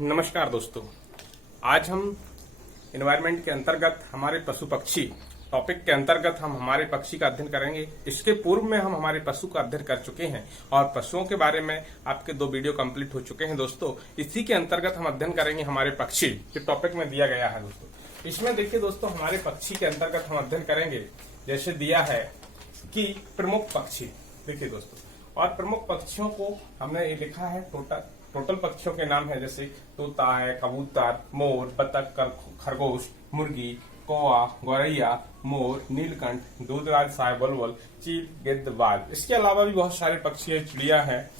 नमस्कार दोस्तों, आज हम एनवायरनमेंट के अंतर्गत हमारे पशु पक्षी टॉपिक के अंतर्गत हम हमारे पक्षी का अध्ययन करेंगे। इसके पूर्व में हम हमारे पशु का अध्ययन कर चुके हैं और पशुओं के बारे में आपके 2 वीडियो कंप्लीट हो चुके हैं दोस्तों। इसी के अंतर्गत हम अध्ययन करेंगे हमारे पक्षी जो टॉपिक में दिया गया है दोस्तों। इसमें देखिए दोस्तों, हमारे पक्षी के अंतर्गत हम अध्ययन करेंगे, जैसे दिया है कि प्रमुख पक्षी। देखिए दोस्तों, और प्रमुख पक्षियों को हमने ये लिखा है टोटल पक्षियों के नाम है, जैसे तोता है, कबूतर, मोर, बतख, खरगोश, मुर्गी, कौवा, गौरैया, मोर, नीलकंठ, दूधराज, साय, बुलबुल, चील, गिद्ध, बाज। इसके अलावा भी बहुत सारे पक्षी है, चिड़िया है।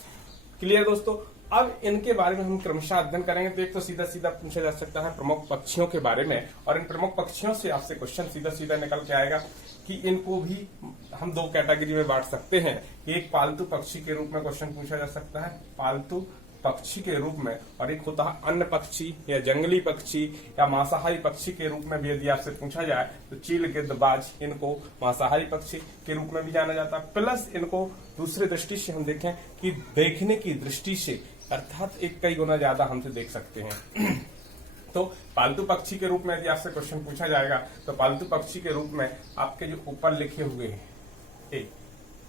क्लियर दोस्तों। अब इनके बारे में हम क्रमशः अध्ययन करेंगे। तो एक तो सीधा सीधा पूछा जा सकता है प्रमुख पक्षियों के बारे में, और इन प्रमुख पक्षियों से आपसे क्वेश्चन सीधा सीधा निकल के आएगा कि इनको भी हम 2 कैटेगरी में बांट सकते हैं। एक पालतू पक्षी के रूप में क्वेश्चन पूछा जा सकता है, पालतू पक्षी के रूप में, और एक होता है अन्य पक्षी या जंगली पक्षी या मांसाहारी पक्षी के रूप में भी यदि आपसे पूछा जाए तो चील, गिद्ध, बाज, इनको मांसाहारी पक्षी के रूप में भी जाना जाता है। प्लस इनको दूसरी दृष्टि से हम देखें कि देखने की दृष्टि से अर्थात एक कई गुना ज्यादा हमसे देख सकते हैं। तो पालतू पक्षी के रूप में यदि आपसे क्वेश्चन पूछा जाएगा तो पालतू पक्षी के रूप में आपके जो ऊपर लिखे हुए हैं,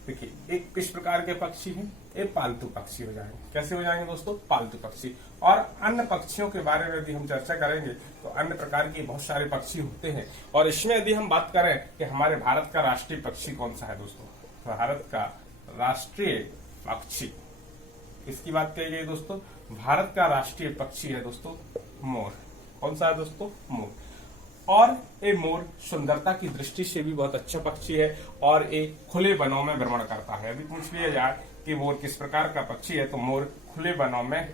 देखिए एक किस प्रकार के पक्षी हैं, ये पालतू पक्षी हो जाएंगे। कैसे हो जाएंगे दोस्तों? पालतू पक्षी। और अन्य पक्षियों के बारे में यदि हम चर्चा करेंगे तो अन्य प्रकार के बहुत सारे पक्षी होते हैं। और इसमें यदि हम बात करें कि हमारे भारत का राष्ट्रीय पक्षी कौन सा है दोस्तों, भारत का राष्ट्रीय पक्षी किसकी बात कही गई दोस्तों? भारत का राष्ट्रीय पक्षी है दोस्तों मोर। कौन सा है दोस्तों? मोर। और ये मोर सुंदरता की दृष्टि से भी बहुत अच्छा पक्षी है और ये खुले वनों में भ्रमण करता है। यदि पूछ लिया जाए कि मोर किस प्रकार का पक्षी है तो मोर खुले वनों में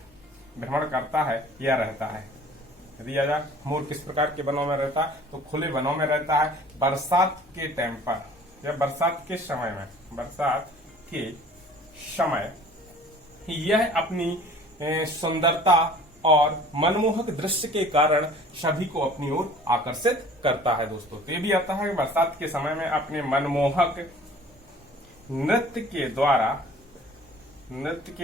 भ्रमण करता है या रहता है। यदि आ जाए मोर किस प्रकार के वनों में रहता है तो खुले वनों में रहता है। बरसात के टाइम पर या बरसात के समय यह अपनी सुंदरता और मनमोहक दृश्य के कारण सभी को अपनी ओर आकर्षित करता है दोस्तों। तो ये भी आता है कि बरसात के समय में अपने मनमोहक नृत्य के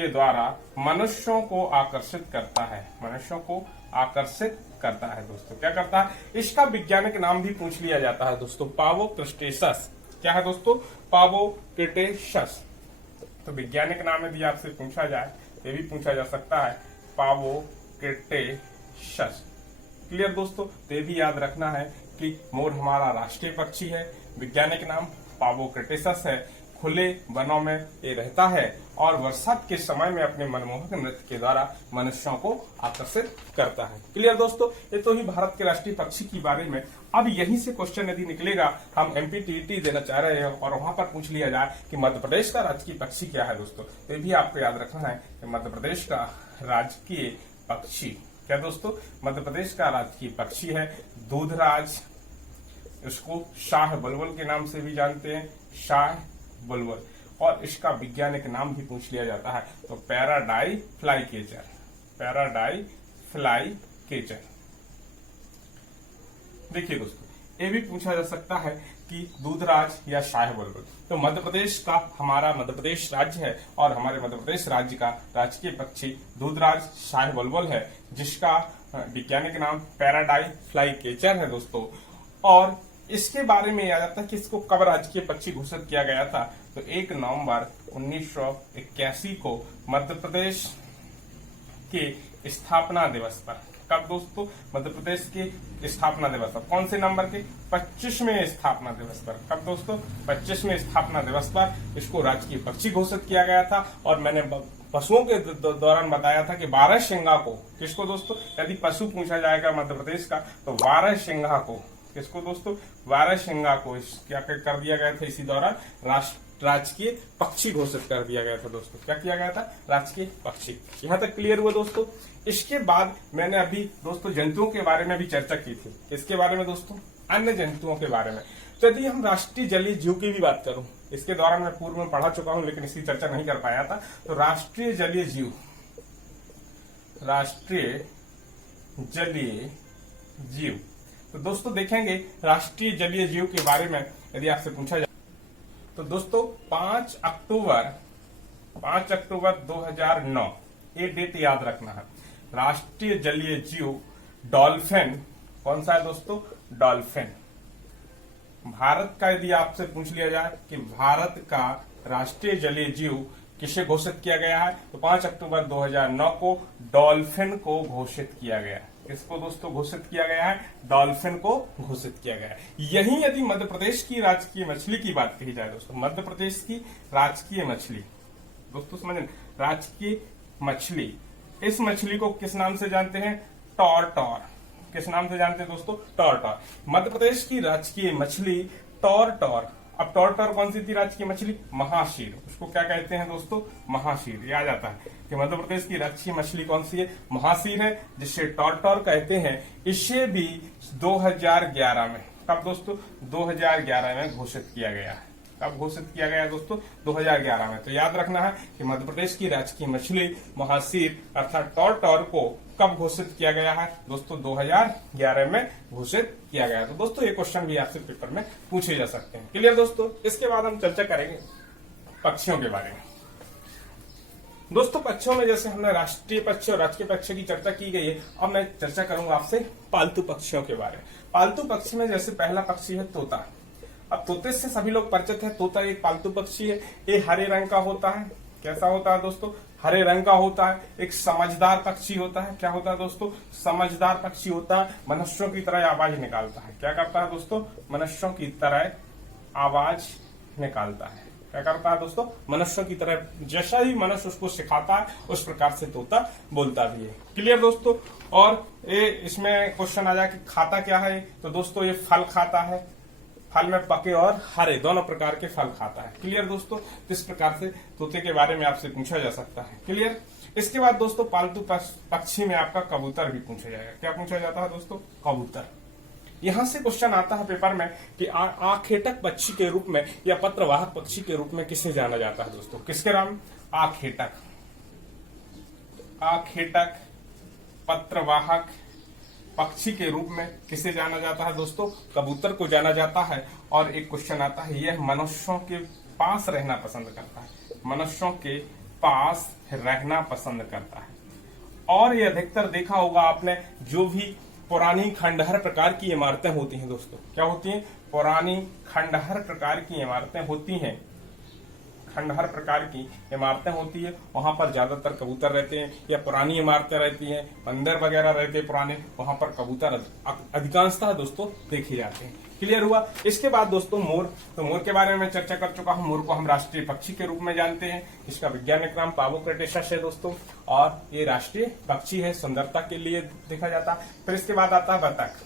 द्वारा मनुष्यों को आकर्षित करता है। मनुष्यों को आकर्षित करता है दोस्तों। क्या करता है? इसका वैज्ञानिक नाम भी पूछ लिया जाता है दोस्तों, पावोक्रिटेशस। क्या है दोस्तों? पावोक्रिटेशस। तो वैज्ञानिक नाम यदि आपसे पूछा जाए, ये भी पूछा जा सकता है पावोक्रिटेशस। क्लियर दोस्तों। तो ये भी याद रखना है कि मोर हमारा राष्ट्रीय पक्षी है, वैज्ञानिक नाम पावोक्रिटेशस है, खुले वनों में ये रहता है और बरसात के समय में अपने मनमोहक नृत्य के द्वारा मनुष्यों को आकर्षित करता है। क्लियर दोस्तों। ये तो ही भारत के राष्ट्रीय पक्षी के बारे में। अब यहीं से क्वेश्चन यदि निकलेगा, हम एमपीटीईटी देना चाह रहे हैं और वहां पर पूछ लिया जाए कि मध्य प्रदेश का राजकीय पक्षी क्या है दोस्तों, तो ये भी आपको याद रखना है कि मध्य प्रदेश का राजकीय पक्षी क्या दोस्तों? मध्य प्रदेश का राजकीय पक्षी है दूधराज। इसको शाह बुलबुल के नाम से भी जानते हैं, शाह बुलबुल। और इसका वैज्ञानिक नाम भी पूछ लिया जाता है तो पैराडाई फ्लाईकेचर। देखिए दोस्तों, ये भी पूछा जा सकता है कि दूधराज या शाह बुलबुल। तो मध्य प्रदेश का हमारा मध्य प्रदेश राज्य है और हमारे मध्य प्रदेश राज्य का राजकीय पक्षी दूधराज शाह बुलबुल है, जिसका वैज्ञानिक नाम पैराडाई फ्लाईकेचर है दोस्तों। और इसके बारे में याद आता है कि इसको कब राजकीय पक्षी घोषित किया गया था, तो 1 नवंबर 1981 को मध्य प्रदेश के स्थापना दिवस पर। कब दोस्तों? मध्य प्रदेश के स्थापना दिवस पर। कौन से नंबर के? 25वें स्थापना दिवस पर। कब दोस्तों? 25वें स्थापना दिवस पर इसको राजकीय पक्षी घोषित किया गया था। और मैंने पशुओं के दौरान बताया था कि 12 सिंगा को, किसको दोस्तों? यदि पशु पूछा जाएगा मध्य प्रदेश का तो 12 सिंगा को, किसको दोस्तों? 12 सिंगा को क्या कर दिया गया था? इसी दौरान राजकीय पक्षी घोषित कर दिया गया था दोस्तों। क्या किया गया था? राजकीय पक्षी। यहाँ तक क्लियर हुआ दोस्तों। इसके बाद मैंने अभी दोस्तों जंतुओं के बारे में भी चर्चा की थी। इसके बारे में दोस्तों, अन्य जंतुओं के बारे में। तो यदि हम राष्ट्रीय जलीय जीव की भी बात करूं, इसके दौरान मैं पूर्व में पढ़ा चुका हूं लेकिन इसकी चर्चा नहीं कर पाया था। तो राष्ट्रीय जलीय जीव तो दोस्तों देखेंगे राष्ट्रीय जलीय जीव के बारे में यदि आपसे पूछा जाए तो दोस्तों 5 अक्टूबर 2009 ये डेट याद रखना है। राष्ट्रीय जलीय जीव डॉल्फिन कौन सा है दोस्तों? डॉल्फिन। भारत का यदि आपसे पूछ लिया जाए कि भारत का राष्ट्रीय जलीय जीव किसे घोषित किया गया है, तो 5 अक्टूबर 2009 को डॉल्फिन को घोषित किया गया है। किसको दोस्तों घोषित किया गया है? डॉल्फिन को घोषित किया गया है। यही यदि मध्य प्रदेश की राजकीय मछली की बात कही जाए दोस्तों, मध्य प्रदेश की राजकीय मछली दोस्तों समझ, राजकीय मछली, इस मछली को किस नाम से जानते हैं? टॉरटॉर। किस नाम से जानते हैं दोस्तों? टॉरटॉर। मध्य प्रदेश की राजकीय मछली टॉरटॉर। अब टॉरटॉर कौन सी थी राजकीय मछली? महाशीर। उसको क्या कहते हैं दोस्तों? महाशीर। ये आ जाता है कि मध्य प्रदेश की राजकीय मछली कौन सी है? महाशीर है, जिसे टॉरटॉर कहते हैं। इसे भी 2011 में, कब दोस्तों? 2011 में घोषित किया गया है। कब घोषित किया गया दोस्तों? 2011 में। तो याद रखना है कि मध्य प्रदेश की राजकीय मछली महाशीर अर्थात टॉरटॉर को कब घोषित किया गया है दोस्तों? 2011 में घोषित किया गया है। तो दोस्तों ये क्वेश्चन भी आपसे पेपर में पूछे जा सकते हैं। क्लियर दोस्तों? इसके बाद हम चर्चा करेंगे पक्षियों के बारे में। दोस्तों पक्षियों में जैसे हमने राष्ट्रीय पक्षी और राजकीय पक्षी की चर्चा की गई है, अब मैं चर्चा करूंगा आपसे पालतू पक्षियों के बारे में। पालतू पक्षी में जैसे पहला पक्षी है तोता। अब तोते से सभी लोग परिचित हैं। तोता एक पालतू पक्षी है। ये हरे रंग का होता है। कैसा होता है दोस्तों? हरे रंग का होता है। एक समझदार पक्षी होता है। क्या होता है दोस्तों? समझदार पक्षी होता है। मनुष्यों की तरह आवाज निकालता है। क्या करता है दोस्तों? मनुष्यों की तरह आवाज निकालता है। क्या करता है दोस्तों? मनुष्यों की तरह, जैसा ही मनुष्य उसको सिखाता है उस प्रकार से तोता बोलता भी है। क्लियर दोस्तों? और ये इसमें क्वेश्चन आ जाए कि खाता क्या है, तो दोस्तों ये फल खाता है। फल में पके और हरे दोनों प्रकार के फल खाता है। क्लियर दोस्तों? इस प्रकार से तोते के बारे में आपसे पूछा जा सकता है। क्लियर? इसके बाद दोस्तों पालतू पक्षी में आपका कबूतर भी पूछा जाएगा। क्या पूछा जाता है दोस्तों? कबूतर। यहां से क्वेश्चन आता है पेपर में कि आखेटक पक्षी के रूप में या पत्रवाहक पक्षी के रूप में किसे जाना जाता है दोस्तों? किसके नाम? आखेटक। आखेटक पत्रवाहक पक्षी के रूप में किसे जाना जाता है दोस्तों? कबूतर को जाना जाता है। और एक क्वेश्चन आता है, यह मनुष्यों के पास रहना पसंद करता है। मनुष्यों के पास रहना पसंद करता है। और ये अधिकतर देखा होगा आपने, जो भी पुरानी खंडहर प्रकार की इमारतें होती हैं दोस्तों, क्या होती हैं? पुरानी खंडहर प्रकार की इमारतें होती हैं। खंडहर प्रकार की इमारतें होती है, वहां पर ज्यादातर कबूतर रहते हैं। या पुरानी इमारतें रहती हैं, मंदिर वगैरह रहते हैं पुराने, वहां पर कबूतर अधिकांशतः दोस्तों देखे जाते हैं। क्लियर हुआ? इसके बाद दोस्तों मोर। तो मोर के बारे में मैं चर्चा कर चुका हूं। मोर को हम राष्ट्रीय पक्षी के रूप में जानते हैं। इसका वैज्ञानिक नाम पावोक्रेटेसस है दोस्तों, और ये राष्ट्रीय पक्षी है, सुंदरता के लिए देखा जाता है। फिर इसके बाद आता है बतख।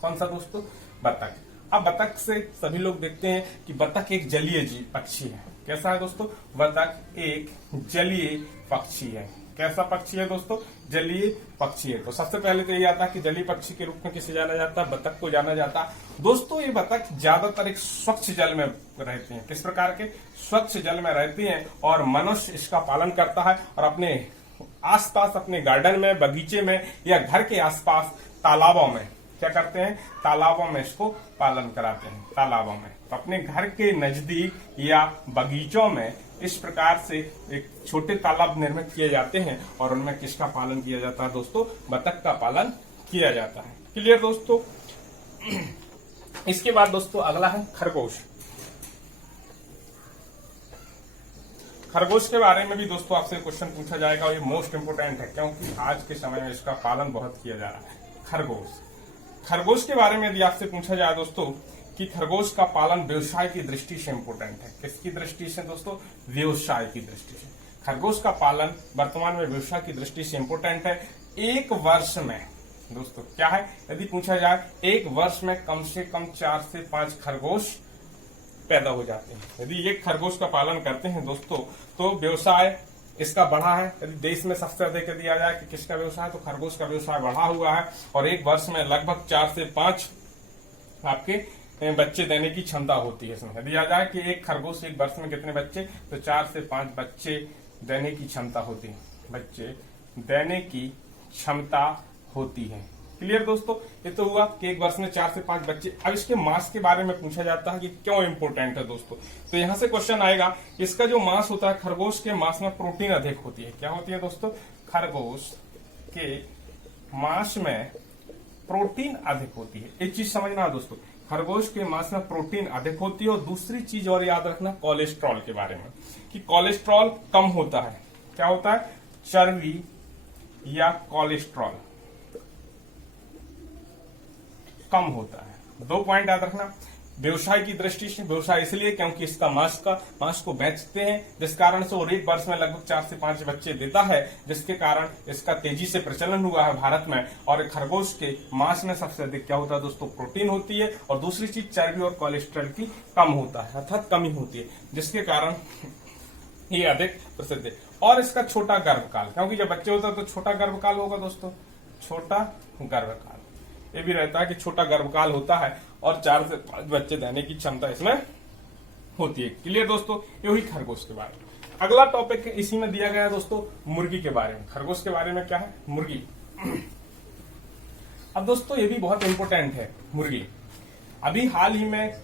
कौन सा दोस्तों? बतख। अब बतख से सभी लोग देखते हैं कि बतख एक जलीय पक्षी है। कैसा है दोस्तों? बतख एक जलीय पक्षी है। कैसा पक्षी है दोस्तों? जलीय पक्षी है। तो सबसे पहले तो ये आता है कि जलीय पक्षी के रूप में किसे जाना जाता है? बतख को जाना जाता है। दोस्तों ये बतख ज्यादातर एक स्वच्छ जल में रहती हैं। किस प्रकार के? स्वच्छ जल में रहती हैं, और मनुष्य इसका पालन करता है और अपने आसपास, अपने गार्डन में, बगीचे में या घर के आसपास तालाबों में क्या करते हैं? तालाबों में इसको पालन कराते हैं। तालाबों में, तो अपने घर के नजदीक या बगीचों में इस प्रकार से एक छोटे तालाब निर्मित किए जाते हैं, और उनमें किसका पालन किया जाता है दोस्तों? बतख का पालन किया जाता है। क्लियर दोस्तों? इसके बाद दोस्तों अगला है खरगोश। खरगोश के बारे में भी दोस्तों आपसे क्वेश्चन पूछा जाएगा, और ये मोस्ट इंपोर्टेंट है क्योंकि आज के समय में इसका पालन बहुत किया जा रहा है। खरगोश। खरगोश के बारे में यदि आपसे पूछा जाए दोस्तों कि खरगोश का पालन व्यवसाय की दृष्टि से इंपोर्टेंट है। किसकी दृष्टि से दोस्तों? व्यवसाय की दृष्टि से। खरगोश का पालन वर्तमान में व्यवसाय की दृष्टि से इंपोर्टेंट है। एक वर्ष में दोस्तों क्या है, यदि पूछा जाए, एक वर्ष में कम से कम 4 से 5 खरगोश पैदा हो जाते हैं। यदि एक खरगोश का पालन करते हैं दोस्तों, तो व्यवसाय इसका बढ़ा है। यदि देश में सबसे अधिक यदि आ जाए कि किसका व्यवसाय, तो खरगोश का व्यवसाय बढ़ा हुआ है, और एक वर्ष में लगभग 4 से 5 आपके बच्चे देने की क्षमता होती है। इसमें यदि आ जाए कि एक खरगोश एक वर्ष में कितने बच्चे, तो 4 से 5 बच्चे देने की क्षमता होती है। बच्चे देने की क्षमता होती है। क्लियर दोस्तों? ये तो हुआ कि एक वर्ष में 4 से 5 बच्चे। अब इसके मांस के बारे में पूछा जाता है कि क्यों इंपोर्टेंट है दोस्तों, तो यहां से क्वेश्चन आएगा, इसका जो मांस होता है, खरगोश के मांस में प्रोटीन अधिक होती है। क्या होती है दोस्तों? खरगोश के मांस में प्रोटीन अधिक होती है। एक चीज समझना दोस्तों, खरगोश के मांस में प्रोटीन अधिक होती है। और दूसरी चीज और याद रखना कोलेस्ट्रॉल के बारे में, कि कोलेस्ट्रॉल कम होता है। क्या होता है? चर्बी या कोलेस्ट्रॉल कम होता है। 2 पॉइंट याद रखना। व्यवसाय की दृष्टि से, व्यवसाय इसलिए क्योंकि इसका मांस को बेचते हैं, जिस कारण से वो एक वर्ष में लगभग 4 से 5 बच्चे देता है, जिसके कारण इसका तेजी से प्रचलन हुआ है भारत में। और खरगोश के मांस में सबसे अधिक क्या होता है दोस्तों? प्रोटीन होती है। और दूसरी चीज चर्बी और कोलेस्ट्रॉल की कम होता है, अर्थात कमी होती है, जिसके कारण ये अधिक प्रसिद्ध है। और इसका छोटा गर्भकाल, क्योंकि जब बच्चे होता है तो छोटा गर्भकाल होगा दोस्तों, छोटा गर्भकाल ये भी रहता है कि छोटा गर्भकाल होता है और 4 से 5 बच्चे देने की क्षमता इसमें होती है। क्लियर दोस्तों? ये हुई खरगोश के बारे में। अगला टॉपिक इसी में दिया गया है दोस्तों, मुर्गी के बारे में। खरगोश के बारे में क्या है? मुर्गी। अब दोस्तों ये भी बहुत इंपॉर्टेंट है, मुर्गी। अभी हाल ही में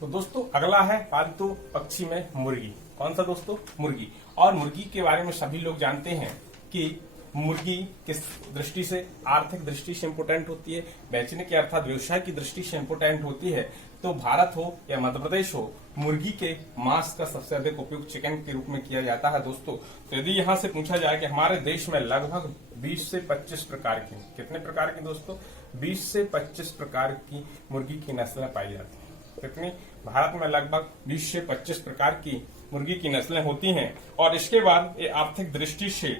तो दोस्तों अगला है पालतू पक्षी में मुर्गी। कौन सा दोस्तों? मुर्गी। और मुर्गी के बारे में सभी लोग जानते हैं कि मुर्गी किस दृष्टि से, आर्थिक दृष्टि से इंपोर्टेंट होती है, बेचने के अर्थात व्यवसाय की दृष्टि से इंपोर्टेंट होती है। तो भारत हो या मध्य प्रदेश हो, मुर्गी के मांस का सबसे अधिक उपयोग चिकन के रूप में किया जाता है दोस्तों। तो यदि यहां से पूछा जाए कि हमारे देश में लगभग 20 से 25 प्रकार की, कितने प्रकार की दोस्तों? 20 से 25 प्रकार की मुर्गी की नस्लें पाई जाती हैं। कितनी? भारत में लगभग 20 से 25 प्रकार की मुर्गी की नस्लें होती हैं। और इसके बाद ये आर्थिक दृष्टि से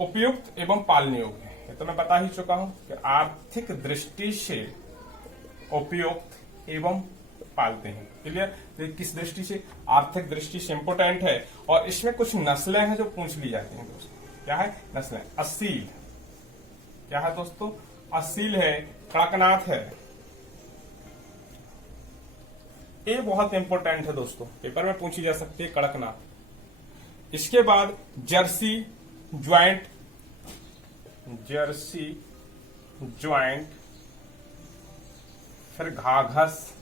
उपयुक्त एवं पालने योग्य है। ये तो मैं बता ही चुका हूं कि आर्थिक दृष्टि से उपयुक्त एवं पालते हैं। क्लियर? तो किस दृष्टि से? आर्थिक दृष्टि से इंपोर्टेंट है। और इसमें कुछ नस्लें हैं जो पूछ ली जाती हैं दोस्तों। क्या है? नस्लें। असील, क्या है दोस्तों? असील है, कड़कनाथ है, ये बहुत इंपॉर्टेंट है दोस्तों, पेपर में पूछी जा सकती है कड़कनाथ। इसके बाद जर्सी ज्वाइंट, जर्सी ज्वाइंट, फिर घाघस।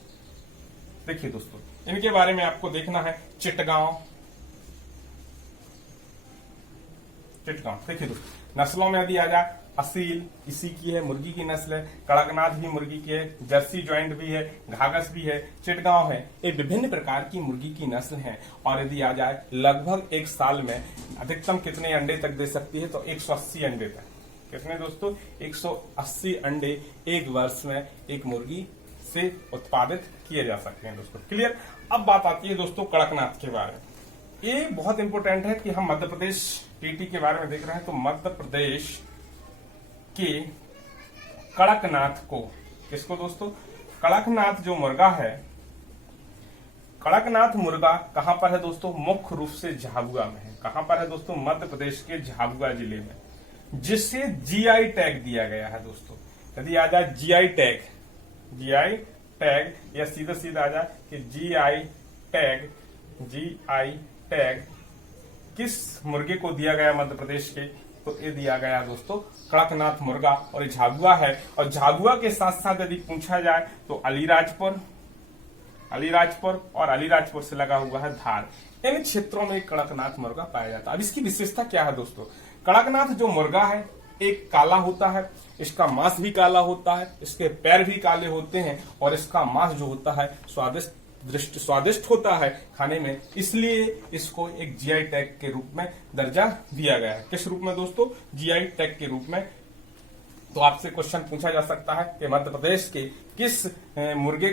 देखिए दोस्तों इनके बारे में आपको देखना है। चिटगांव, चिटगांव। देखिए दोस्तों नस्लों में यदि आ जाए, असील इसी की है, मुर्गी की नस्ल है। कड़कनाथ भी मुर्गी की है, जर्सी ज्वाइंट भी है, घाघस भी है, चिटगांव है। ये विभिन्न प्रकार की मुर्गी की नस्ल हैं। और यदि आ जाए लगभग एक साल में अधिकतम कितने अंडे तक दे सकती है? तो 180 अंडे तक। कितने दोस्तों? 180 अंडे एक वर्ष में एक मुर्गी से उत्पादित किए जा सकते हैं दोस्तों। क्लियर? अब बात आती है दोस्तों कड़कनाथ के बारे में। ये बहुत इंपॉर्टेंट है कि हम मध्य प्रदेश टीटी के बारे में देख रहे हैं। तो मध्य प्रदेश के कड़कनाथ को, किसको दोस्तों? कड़कनाथ जो मुर्गा है, कड़कनाथ मुर्गा कहां पर है दोस्तों? मुख्य रूप से झाबुआ में है। कहां पर है दोस्तों? मध्य प्रदेश के झाबुआ जिले में, जिससे जीआई टैग दिया गया है दोस्तों। यदि आ जाए जीआई टैग, जीआई टैग या सीधा सीधा आ जाए कि जीआई टैग, जीआई टैग किस मुर्गे को दिया गया मध्य प्रदेश के? तो ये दिया गया दोस्तों कड़कनाथ मुर्गा। और ये झाबुआ है। और झाबुआ के साथ साथ यदि पूछा जाए तो अलीराजपुर, अलीराजपुर और अलीराजपुर से लगा हुआ है धार। इन क्षेत्रों में कड़कनाथ मुर्गा पाया जाता है। अब इसकी विशेषता क्या है दोस्तों? कड़कनाथ जो मुर्गा है एक काला होता है, इसका मांस भी काला होता है, इसके पैर भी काले होते हैं। और इसका मांस जो होता है स्वादिष्ट होता है खाने में, इसलिए इसको एक जीआई टैग के रूप में दर्जा दिया गया है। किस रूप में दोस्तों? जीआई टैग के रूप में। तो आपसे क्वेश्चन पूछा जा सकता है कि मध्य प्रदेश के किस मुर्गे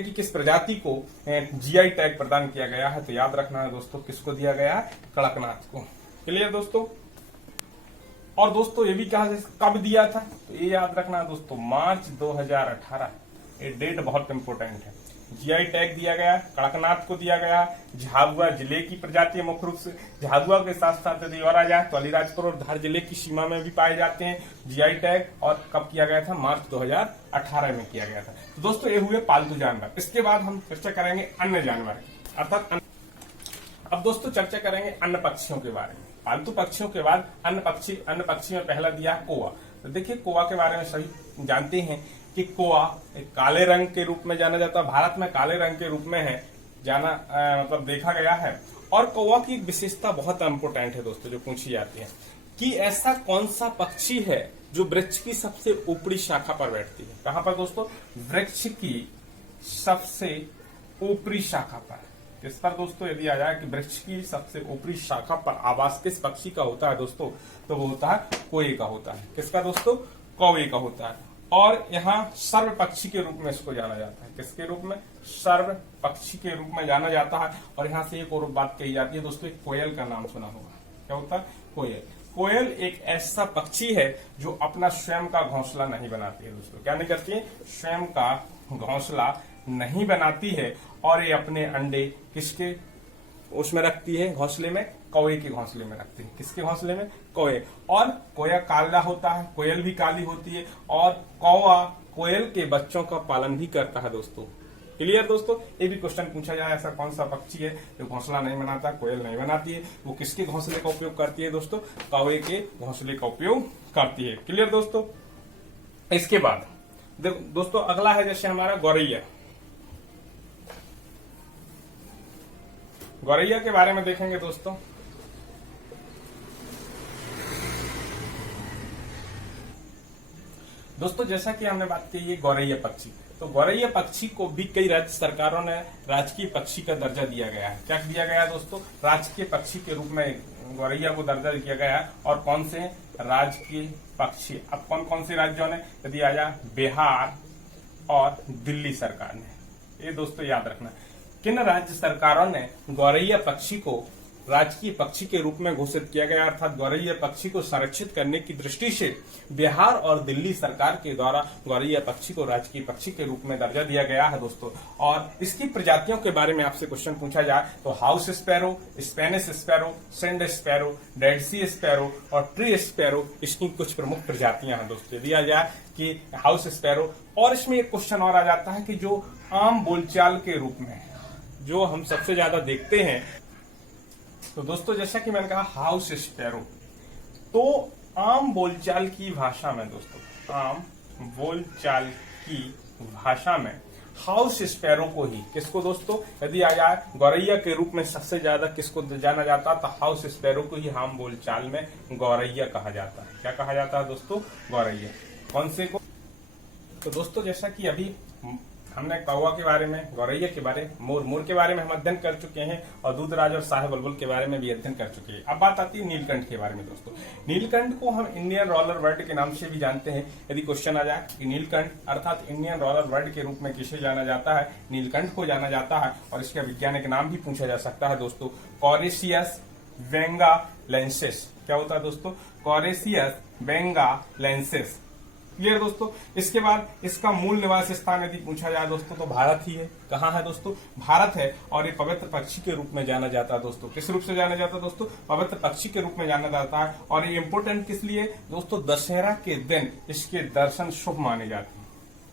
की किस प्रजाति को जीआई टैग प्रदान किया गया है? तो याद रखना है दोस्तों किसको दिया गया है? कड़कनाथ को। क्लियर दोस्तों? और दोस्तों ये भी कहा कब दिया था? तो ये याद रखना है दोस्तों मार्च 2018। ये डेट बहुत इंपोर्टेंट है। जीआई टैग दिया गया, कड़कनाथ को दिया गया। झाबुआ जिले की प्रजाति मुख्य रूप से, झाबुआ के साथ साथ यदि और आ जाए तो अलीराजपुर और धार जिले की सीमा में भी पाए जाते हैं जीआई टैग। और कब किया गया था? मार्च 2018 में किया गया था। तो दोस्तों ये हुए पालतू जानवर। इसके बाद हम चर्चा करेंगे अन्य जानवर की, अर्थात अब दोस्तों चर्चा करेंगे अन्य पक्षियों के बारे में। पालतू पक्षियों के बाद अन्य पक्षी में पहला दिया कौवा। तो देखिए कौवा के बारे में सही जानते हैं कि कौवा एक काले रंग के रूप में जाना जाता है। भारत में काले रंग के रूप में है मतलब देखा गया है। और कौवा की एक विशेषता बहुत इंपोर्टेंट है दोस्तों जो पूछी जाती है। कि ऐसा कौन सा पक्षी है जो वृक्ष की सबसे ऊपरी शाखा पर बैठती है। कहां पर दोस्तों? वृक्ष की सबसे ऊपरी शाखा पर। किस पर दोस्तों? यदि आ जाए कि वृक्ष की सबसे ऊपरी शाखा पर आवास किस पक्षी का होता है दोस्तों, तो वो होता है कौवे का होता है। किसका दोस्तों? कौवे का होता है। और यहाँ सर्व पक्षी के रूप में इसको जाना जाता है। किसके रूप में? सर्व पक्षी के रूप में जाना जाता है। और यहाँ से एक और बात कही जाती है दोस्तों, एक कोयल का नाम सुना होगा। क्या होता है? कोयल। कोयल एक ऐसा पक्षी है जो अपना स्वयं का घोंसला नहीं बनाती है दोस्तों। क्या नहीं करती है? स्वयं का घोंसला नहीं बनाती है। और ये अपने अंडे किसके उसमें रखती है? घोंसले में, कौवे के घोंसले में रखती है। किसके घोंसले में? कौवे। और कोया काला होता है, कोयल भी काली होती है। और कौवा कोयल के बच्चों का पालन भी करता है दोस्तों। क्लियर दोस्तों? ये भी क्वेश्चन पूछा जाए, ऐसा कौन सा पक्षी है जो घोंसला नहीं बनाता, कोयल नहीं बनाती है, वो किसके घोंसले का उपयोग करती है दोस्तों? कौवे के घोंसले का उपयोग करती है। क्लियर दोस्तों? इसके बाद दोस्तों अगला है जैसे हमारा गौरैया। गौरैया के बारे में देखेंगे दोस्तों। दोस्तों जैसा कि हमने बात की, ये गौरैया पक्षी, तो गौरैया पक्षी को भी कई राज्य सरकारों ने राजकीय पक्षी का दर्जा दिया गया है। क्या दिया गया है दोस्तों? राजकीय पक्षी के रूप में गौरैया को दर्जा दिया गया है। और कौन से राजकीय पक्षी? अब कौन कौन से राज्यों ने? यदि आ जाए बिहार और दिल्ली सरकार ने। ये दोस्तों याद रखना, किन राज्य सरकारों ने गौरैया पक्षी को राजकीय पक्षी के रूप में घोषित किया गया, अर्थात गौरैया पक्षी को संरक्षित करने की दृष्टि से बिहार और दिल्ली सरकार के द्वारा गौरैया पक्षी को राजकीय पक्षी के रूप में दर्जा दिया गया है दोस्तों। और इसकी प्रजातियों के बारे में आपसे क्वेश्चन पूछा जाए तो house sparrow, Spanish sparrow, sand sparrow, Dead Sea sparrow और ट्री स्पैरो इसकी कुछ प्रमुख प्रजातियां हैं दोस्तों। यदि आ जाए कि हाउस स्पैरो, और इसमें एक क्वेश्चन और आ जाता है कि जो आम बोलचाल के रूप में जो हम सबसे ज्यादा देखते हैं, तो दोस्तों जैसा कि मैंने कहा हाउस स्पैरो, तो आम बोलचाल की भाषा में दोस्तों, आम बोलचाल की भाषा में हाउस स्पैरो को ही, किसको दोस्तों? यदि आ जाए गौरैया के रूप में सबसे ज्यादा किसको जाना जाता है, तो हाउस स्पैरो को ही आम बोलचाल में गौरैया कहा जाता है। क्या कहा जाता है दोस्तों? गौरैया। कौन से को? तो दोस्तों जैसा कि अभी हमने कौवा के बारे में, गौरैया के बारे में, मोर के बारे में हम अध्ययन कर चुके हैं और दूधराज और शाह बुलबुल के बारे में भी अध्ययन कर चुके हैं। अब बात आती है नीलकंठ के बारे में दोस्तों। नीलकंठ को हम इंडियन रॉलर बर्ड के नाम से भी जानते हैं। यदि क्वेश्चन आ जाए कि नीलकंठ अर्थात इंडियन रॉलर बर्ड के रूप में किसे जाना जाता है, नीलकंठ को जाना जाता है। और इसका वैज्ञानिक नाम भी पूछा जा सकता है दोस्तों, कॉरेसियस बेंगालेंसिस। क्या होता है दोस्तों? कॉरेसियस बेंगालेंसिस। क्लियर दोस्तों? इसके बाद इसका मूल निवास स्थान यदि पूछा जाए दोस्तों तो भारत ही है। कहाँ है दोस्तों? भारत है। और ये पवित्र पक्षी के रूप में जाना जाता है दोस्तों। किस रूप से जाना जाता है दोस्तों? पवित्र पक्षी के रूप में जाना जाता है। और ये इंपोर्टेंट किस लिए दोस्तों? दशहरा के दिन इसके दर्शन शुभ माने जाते हैं।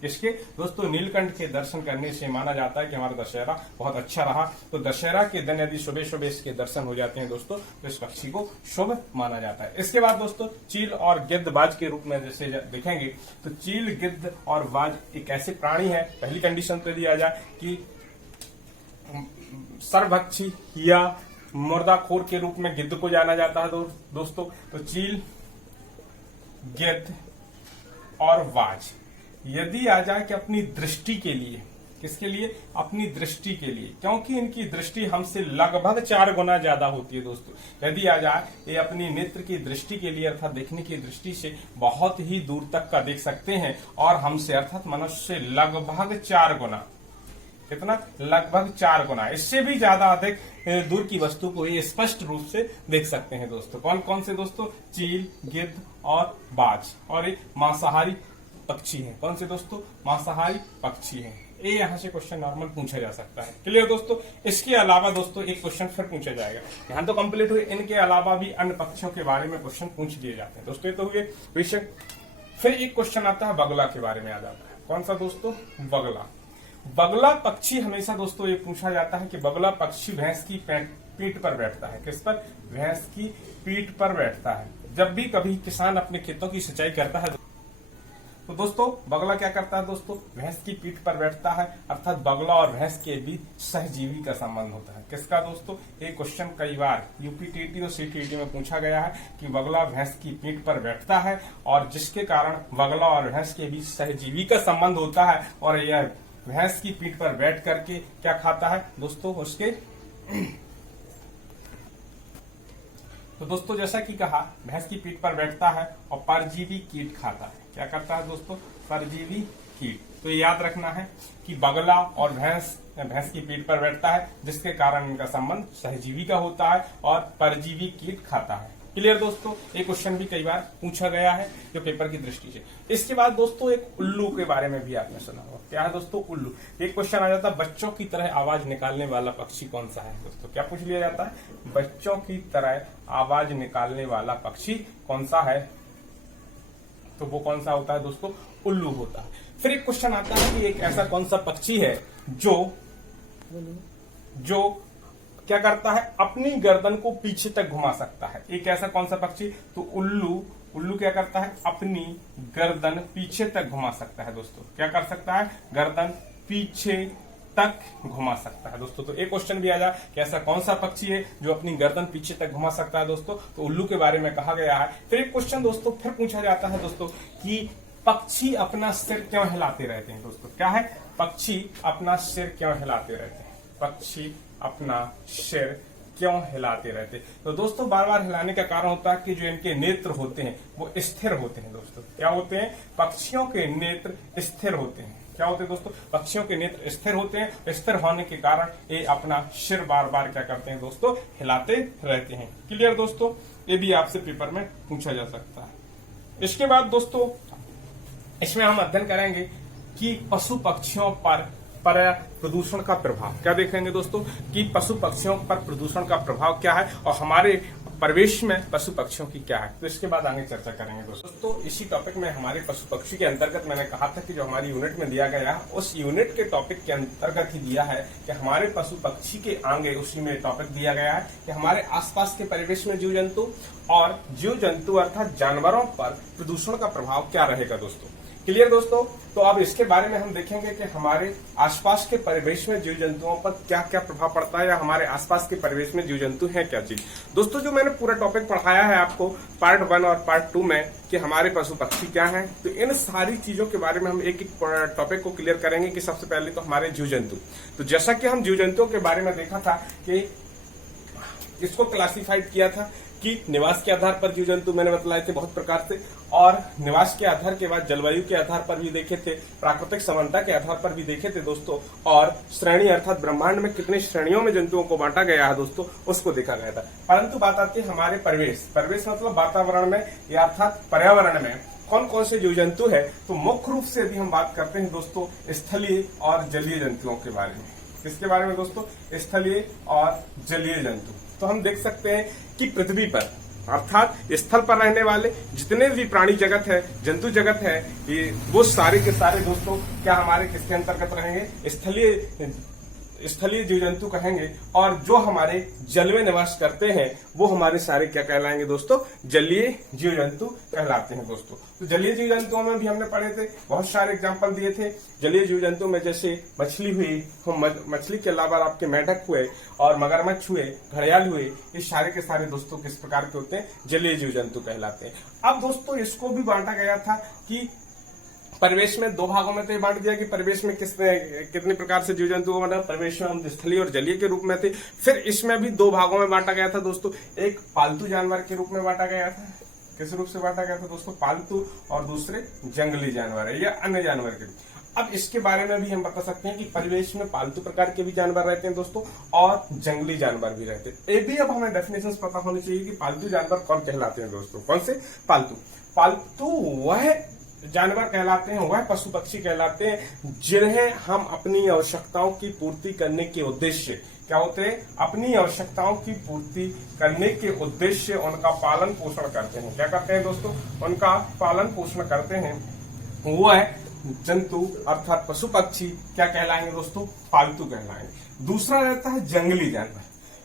इसके दोस्तों नीलकंठ के दर्शन करने से माना जाता है कि हमारा दशहरा बहुत अच्छा रहा। तो दशहरा के दिन यदि सुबह सुबह इसके दर्शन हो जाते हैं दोस्तों, तो इस पक्षी को शुभ माना जाता है। इसके बाद दोस्तों चील और गिद्ध बाज के रूप में जैसे देखेंगे, तो चील, गिद्ध और बाज एक ऐसे प्राणी है, पहली कंडीशन तो यदि आ जाए कि सर्वभक्षी या मुर्दाखोर के रूप में गिद्ध को जाना जाता है दोस्तों। तो चील, गिद्ध और बाज यदि आ जाए कि अपनी दृष्टि के लिए, किसके लिए? अपनी दृष्टि के लिए, क्योंकि इनकी दृष्टि हमसे लगभग 4 गुना ज्यादा होती है दोस्तों। यदि आ जाए ये अपनी नेत्र की दृष्टि के लिए अर्थात देखने की दृष्टि से बहुत ही दूर तक का देख सकते हैं और हमसे अर्थात मनुष्य से लगभग 4 गुना, कितना? लगभग 4 गुना, इससे भी ज्यादा अधिक दूर की वस्तु को ये स्पष्ट रूप से देख सकते हैं दोस्तों। कौन कौन से दोस्तों? चील, गिद्ध और बाज। और ये मांसाहारी पक्षी है। कौन से दोस्तों? मांसाहारी पक्षी है। ये यहाँ से क्वेश्चन नॉर्मल पूछा जा सकता है। क्लियर दोस्तों? इसके अलावा दोस्तों एक क्वेश्चन फिर पूछा जाएगा। यहाँ तो कंप्लीट हुए, इनके अलावा भी अन्य पक्षियों के बारे में क्वेश्चन पूछ दिए जाते हैं दोस्तों। ये तो हुए विषय। फिर एक क्वेश्चन आता है बगला के बारे में आ जाता है। कौन सा दोस्तों? बगला। बगला पक्षी हमेशा दोस्तों ये पूछा जाता है कि बगला पक्षी भैंस की पीठ पर बैठता है। किस पर? भैंस की पीठ पर बैठता है। जब भी कभी किसान अपने खेतों की सिंचाई करता है तो दोस्तों बगला क्या करता है दोस्तों, भैंस की पीठ पर बैठता है, अर्थात बगला और भैंस के बीच सहजीवी का संबंध होता है। किसका दोस्तों, एक क्वेश्चन कई बार यूपीटीटी और सीटीईटी में पूछा गया है कि बगला भैंस की पीठ पर बैठता है और जिसके कारण बगला और भैंस के बीच सहजीवी का संबंध होता है, और यह भैंस की पीठ पर बैठ करके क्या खाता है दोस्तों, उसके तो दोस्तों जैसा कि कहा, भैंस की पीठ पर बैठता है और परजीवी कीट खाता है। क्या करता है दोस्तों, परजीवी कीट। तो ये याद रखना है कि बगला और भैंस की पीठ पर बैठता है, जिसके कारण इनका संबंध सहजीवी का होता है और परजीवी कीट खाता है। क्लियर दोस्तों, ये क्वेश्चन भी कई बार पूछा गया है जो पेपर की दृष्टि से। इसके बाद दोस्तों एक उल्लू के बारे में भी आपने सुना होगा। क्या है दोस्तों, उल्लू। एक क्वेश्चन आ जाता है, बच्चों की तरह आवाज निकालने वाला पक्षी कौन सा है दोस्तों। क्या पूछ लिया जाता है, बच्चों की तरह आवाज निकालने वाला पक्षी कौन सा है, तो वो कौन सा होता है दोस्तों, उल्लू होता है। फिर एक क्वेश्चन आता है कि एक ऐसा कौन सा पक्षी है जो क्या करता है, अपनी गर्दन को पीछे तक घुमा सकता है। एक ऐसा कौन सा पक्षी, तो उल्लू क्या करता है, अपनी गर्दन पीछे तक घुमा सकता है दोस्तों। क्या कर सकता है, गर्दन पीछे तक घुमा सकता है दोस्तों। तो एक क्वेश्चन भी आ जाए कि ऐसा कौन सा पक्षी है जो अपनी गर्दन पीछे तक घुमा सकता है दोस्तों, तो उल्लू के बारे में कहा गया है। फिर एक क्वेश्चन दोस्तों फिर पूछा जाता है दोस्तों कि पक्षी अपना सिर क्यों हिलाते रहते हैं दोस्तों। क्या है, पक्षी अपना सिर क्यों हिलाते रहते हैं, पक्षी अपना सिर क्यों हिलाते रहते। तो दोस्तों बार बार हिलाने का कारण होता है कि जो इनके नेत्र होते हैं वो स्थिर होते हैं दोस्तों। क्या होते हैं, पक्षियों के नेत्र स्थिर होते हैं। क्या होते हैं दोस्तों, पक्षियों के नेत्र स्थिर होते हैं। स्थिर होने के कारण ये अपना सिर बार बार क्या करते हैं दोस्तों, हिलाते रहते हैं। क्लियर दोस्तों, ये भी आपसे पेपर में पूछा जा सकता है। इसके बाद दोस्तों इसमें हम अध्ययन करेंगे कि पशु पक्षियों पर प्रदूषण का प्रभाव। क्या देखेंगे दोस्तों कि पशु पक्षियों पर प्रदूषण का प्रभाव क्या है और हमारे परिवेश में पशु पक्षियों की क्या है, तो इसके बाद आगे चर्चा करेंगे दोस्तों। इसी टॉपिक में हमारे पशु पक्षी के अंतर्गत मैंने कहा था कि जो हमारी यूनिट में दिया गया है उस यूनिट के टॉपिक के अंतर्गत ही दिया है कि हमारे पशु पक्षी के आगे उसी में टॉपिक दिया गया है कि हमारे आसपास के परिवेश में जीव जंतु और जीव जंतु अर्थात जानवरों पर प्रदूषण का प्रभाव क्या रहेगा दोस्तों। क्लियर दोस्तों, तो अब इसके बारे में हम देखेंगे कि हमारे आसपास के परिवेश में जीव जंतुओं पर क्या क्या प्रभाव पड़ता है या हमारे आसपास के परिवेश में जीव जंतु हैं क्या चीज। दोस्तों जो मैंने पूरा टॉपिक पढ़ाया है आपको पार्ट 1 और पार्ट 2 में कि हमारे पशु पक्षी क्या हैं, तो इन सारी चीजों के बारे में हम एक एक टॉपिक को क्लियर करेंगे कि सबसे पहले तो हमारे जीव जंतु। तो जैसा कि हम जीव जंतुओं के बारे में देखा था कि इसको क्लासिफाइड किया था कि निवास के आधार पर जीव जंतु मैंने बतलाए थे बहुत प्रकार से, और निवास के आधार के बाद जलवायु के आधार पर भी देखे थे, प्राकृतिक समानता के आधार पर भी देखे थे दोस्तों, और श्रेणी अर्थात ब्रह्मांड में कितने श्रेणियों में जंतुओं को बांटा गया है दोस्तों उसको देखा गया था। परंतु बात आती है हमारे परिवेश मतलब वातावरण में या अर्थात पर्यावरण में कौन कौन से जीव जंतु है, तो मुख्य रूप से यदि हम बात करते हैं दोस्तों स्थलीय और जलीय जंतुओं के बारे में। किसके बारे में दोस्तों, स्थलीय और जलीय जंतु। तो हम देख सकते हैं कि पृथ्वी पर अर्थात स्थल पर रहने वाले जितने भी प्राणी जगत है, जंतु जगत है, ये वो सारे के सारे दोस्तों क्या हमारे किसके अंतर्गत रहेंगे, स्थलीय जीव जंतु कहेंगे। और जो हमारे जल में निवास करते हैं वो हमारे सारे क्या कहलाएंगे दोस्तों, जलीय जीव जंतु कहलाते हैं दोस्तों। तो जलीय जीव जंतुओं में भी हमने पढ़े थे, बहुत सारे एग्जांपल दिए थे जलीय जीव जंतु में, जैसे मछली हुई, मछली के अलावा आपके मेढक हुए और मगरमच्छ हुए, घड़ियाल हुए, ये सारे के सारे दोस्तों किस प्रकार के होते हैं, जलीय जीव जंतु कहलाते हैं। अब दोस्तों इसको भी बांटा गया था कि परिवेश में दो भागों में तो बांट दिया कि परिवेश में कितने प्रकार से जीव जंतु को बांटा, परिवेश में हम स्थलीय और जलीय के रूप में थे। फिर इसमें भी दो भागों में बांटा गया था दोस्तों, एक पालतू जानवर के रूप में बांटा गया था। किस रूप से बांटा गया था दोस्तों, पालतू, और दूसरे जंगली जानवर है या अन्य जानवर के रूप। अब इसके बारे में भी हम बता सकते हैं कि परिवेश में पालतू प्रकार के भी जानवर रहते हैं दोस्तों और जंगली जानवर भी रहते हैं। ये भी अब हमें डेफिनेशन पता होनी चाहिए कि पालतू जानवर कौन कहलाते हैं दोस्तों, कौन से पालतू वह जानवर कहलाते हैं, वह पशु पक्षी कहलाते हैं जिन्हें हम अपनी आवश्यकताओं की पूर्ति करने के उद्देश्य क्या होते हैं, अपनी आवश्यकताओं की पूर्ति करने के उद्देश्य उनका पालन पोषण करते हैं। क्या करते हैं दोस्तों, उनका पालन पोषण करते हैं। वह जंतु अर्थात पशु पक्षी क्या कहलाएंगे दोस्तों, पालतू कहलाएंगे। दूसरा रहता है जंगली जानवर।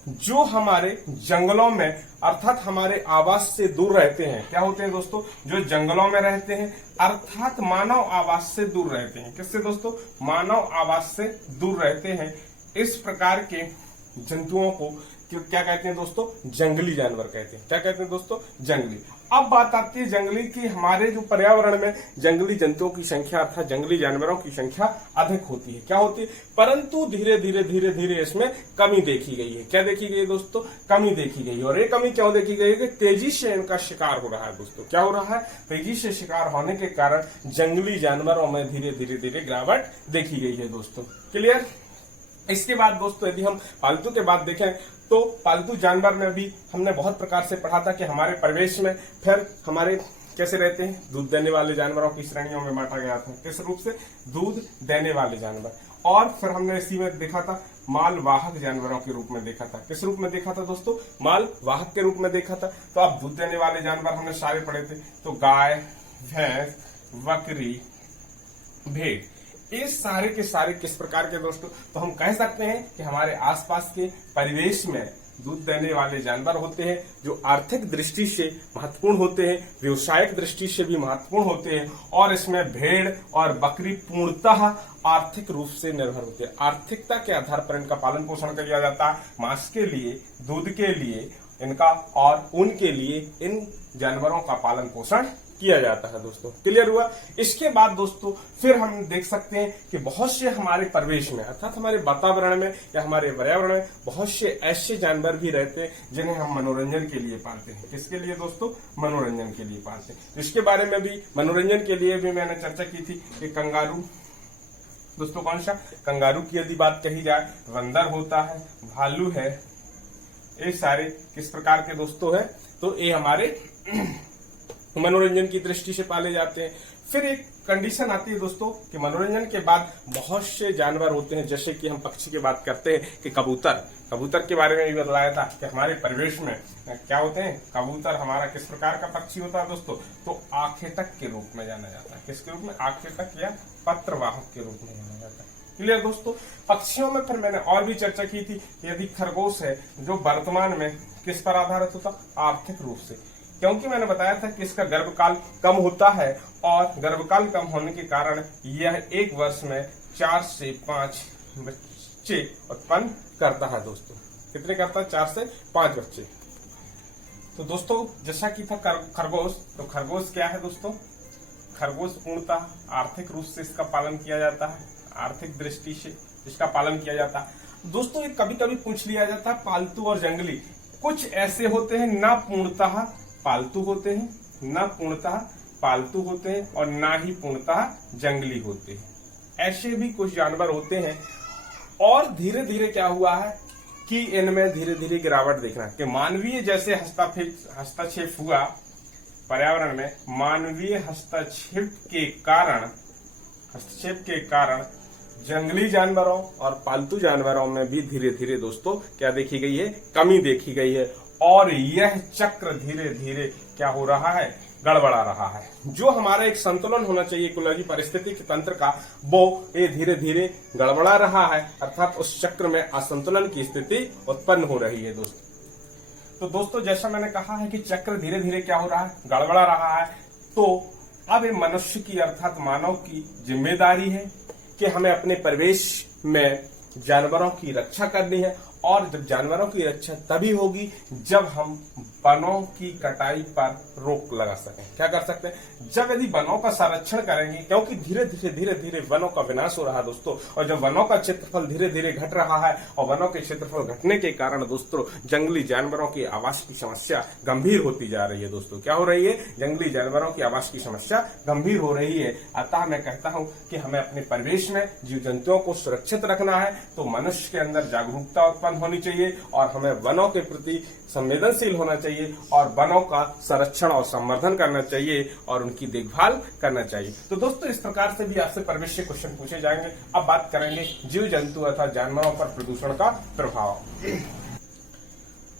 जो हमारे जंगलों में अर्थात हमारे आवास से दूर रहते हैं। क्या होते हैं दोस्तों? जो जंगलों में रहते हैं अर्थात मानव आवास से दूर रहते हैं। किससे दोस्तों? मानव आवास से दूर रहते हैं। इस प्रकार के जंतुओं को क्या कहते हैं दोस्तों? जंगली जानवर कहते हैं। क्या कहते हैं दोस्तों? जंगली। अब बात आती है जंगली की। हमारे जो पर्यावरण में जंगली जंतुओं की संख्या अर्थात जंगली जानवरों की संख्या अधिक होती है। क्या होती है? परंतु धीरे धीरे धीरे धीरे इसमें कमी देखी गई है। क्या देखी गई है दोस्तों? कमी देखी गई है। और ये कमी क्यों देखी गई है? कि तेजी से इनका शिकार हो रहा है दोस्तों। क्या हो रहा है? तेजी से शिकार होने के कारण जंगली जानवरों में धीरे धीरे धीरे गिरावट देखी गई है दोस्तों। क्लियर? इसके बाद दोस्तों यदि हम पालतू के बाद देखें तो पालतू जानवर में भी हमने बहुत प्रकार से पढ़ा था कि हमारे परिवेश में फिर हमारे कैसे रहते हैं? दूध देने वाले जानवरों की श्रेणियों में बांटा गया था। किस रूप से? दूध देने वाले जानवर। और फिर हमने इसी में देखा था मालवाहक जानवरों के रूप में देखा था। किस रूप में देखा था दोस्तों? मालवाहक के रूप में देखा था। तो अब दूध देने वाले जानवर हमने सारे पढ़े थे। तो गाय, भैंस, बकरी, भेड़, ये सारे के सारे किस प्रकार के दोस्तों? तो हम कह सकते हैं कि हमारे आसपास के परिवेश में दूध देने वाले जानवर होते हैं जो आर्थिक दृष्टि से महत्वपूर्ण होते हैं, व्यवसायिक दृष्टि से भी महत्वपूर्ण होते हैं। और इसमें भेड़ और बकरी पूर्णतः आर्थिक रूप से निर्भर होते हैं। आर्थिकता के आधार पर इनका पालन पोषण किया जाता है। मांस के लिए, दूध के लिए इनका और ऊन के लिए इन जानवरों का पालन पोषण किया जाता है दोस्तों। क्लियर हुआ? इसके बाद दोस्तों फिर हम देख सकते हैं कि बहुत से हमारे परिवेश में अर्थात हमारे वातावरण में या हमारे पर्यावरण में बहुत से ऐसे जानवर भी रहते हैं जिन्हें हम मनोरंजन के लिए पालते हैं। किसके लिए दोस्तों? मनोरंजन के लिए पालते हैं। इसके बारे में भी मनोरंजन के लिए भी मैंने चर्चा की थी कि कंगारू दोस्तों, कौन सा? कंगारू की यदि बात कही जाए, बंदर होता है, भालू है, ये सारे किस प्रकार के दोस्तों है? तो ये हमारे मनोरंजन की दृष्टि से पाले जाते हैं। फिर एक कंडीशन आती है दोस्तों कि मनोरंजन के बाद बहुत से जानवर होते हैं, जैसे कि हम पक्षी की बात करते हैं कि कबूतर के बारे में भी बताया था कि हमारे परिवेश में क्या होते हैं? कबूतर हमारा किस प्रकार का पक्षी होता है दोस्तों? तो आखेटक के रूप में जाना जाता है। किसके रूप में? आखेटक या पत्रवाहक के रूप में जाना जाता है। क्लियर दोस्तों? पक्षियों में फिर मैंने और भी चर्चा की थी, यदि खरगोश है जो वर्तमान में किस पर आधारित होता? आर्थिक रूप से। क्योंकि मैंने बताया था कि इसका गर्भकाल कम होता है और गर्भकाल कम होने के कारण यह एक वर्ष में 4 से 5 बच्चे उत्पन्न करता है दोस्तों। कितने करता है? 4 से 5 बच्चे। तो दोस्तों जैसा कि था खरगोश, तो खरगोश क्या है दोस्तों? खरगोश पूर्णतः आर्थिक रूप से इसका पालन किया जाता है। आर्थिक दृष्टि से इसका पालन किया जाता है दोस्तों। ये कभी कभी पूछ लिया जाता है पालतू और जंगली। कुछ ऐसे होते हैं ना पूर्णतः पालतू होते हैं, न पूर्णतः पालतू होते हैं और ना ही पूर्णतः जंगली होते हैं। ऐसे भी कुछ जानवर होते हैं। और धीरे धीरे क्या हुआ है कि इनमें धीरे धीरे गिरावट देखना कि मानवीय जैसे हस्तक्षेप हुआ पर्यावरण में, मानवीय हस्तक्षेप के कारण जंगली जानवरों और पालतू जानवरों में भी धीरे धीरे दोस्तों क्या देखी गई है? कमी देखी गई है। और यह चक्र धीरे धीरे क्या हो रहा है? गड़बड़ा रहा है। जो हमारा एक संतुलन होना चाहिए इकोलॉजी पारिस्थितिक तंत्र का, वो ये धीरे धीरे गड़बड़ा रहा है। अर्थात उस चक्र में असंतुलन की स्थिति उत्पन्न हो रही है दोस्तों। तो दोस्तों जैसा मैंने कहा है कि चक्र धीरे धीरे क्या हो रहा है? गड़बड़ा रहा है। तो अब ये मनुष्य की अर्थात मानव की जिम्मेदारी है कि हमें अपने परिवेश में जानवरों की रक्षा करनी है। और जब जानवरों की रक्षा तभी होगी जब हम वनों की कटाई पर रोक लगा सकें। क्या कर सकते हैं? जब यदि वनों का संरक्षण करेंगे, क्योंकि धीरे धीरे वनों का विनाश हो रहा है दोस्तों। और जब वनों का क्षेत्रफल धीरे धीरे घट रहा है और वनों के क्षेत्रफल घटने के कारण दोस्तों जंगली जानवरों की आवास की समस्या गंभीर होती जा रही है दोस्तों। क्या हो रही है? जंगली जानवरों की आवास की समस्या गंभीर हो रही है। अतः मैं कहता हूं कि हमें अपने परिवेश में जीव जंतुओं को सुरक्षित रखना है। तो मनुष्य के अंदर जागरूकता उत्पन्न होनी चाहिए और हमें वनों के प्रति संवेदनशील होना चाहिए और वनों का संरक्षण और संवर्धन करना चाहिए और उनकी देखभाल करना चाहिए। तो दोस्तों इस प्रकार से भी आपसे परिवेश से क्वेश्चन पूछे जाएंगे। अब बात करेंगे जीव जंतु अर्थात जानवरों पर प्रदूषण का प्रभाव।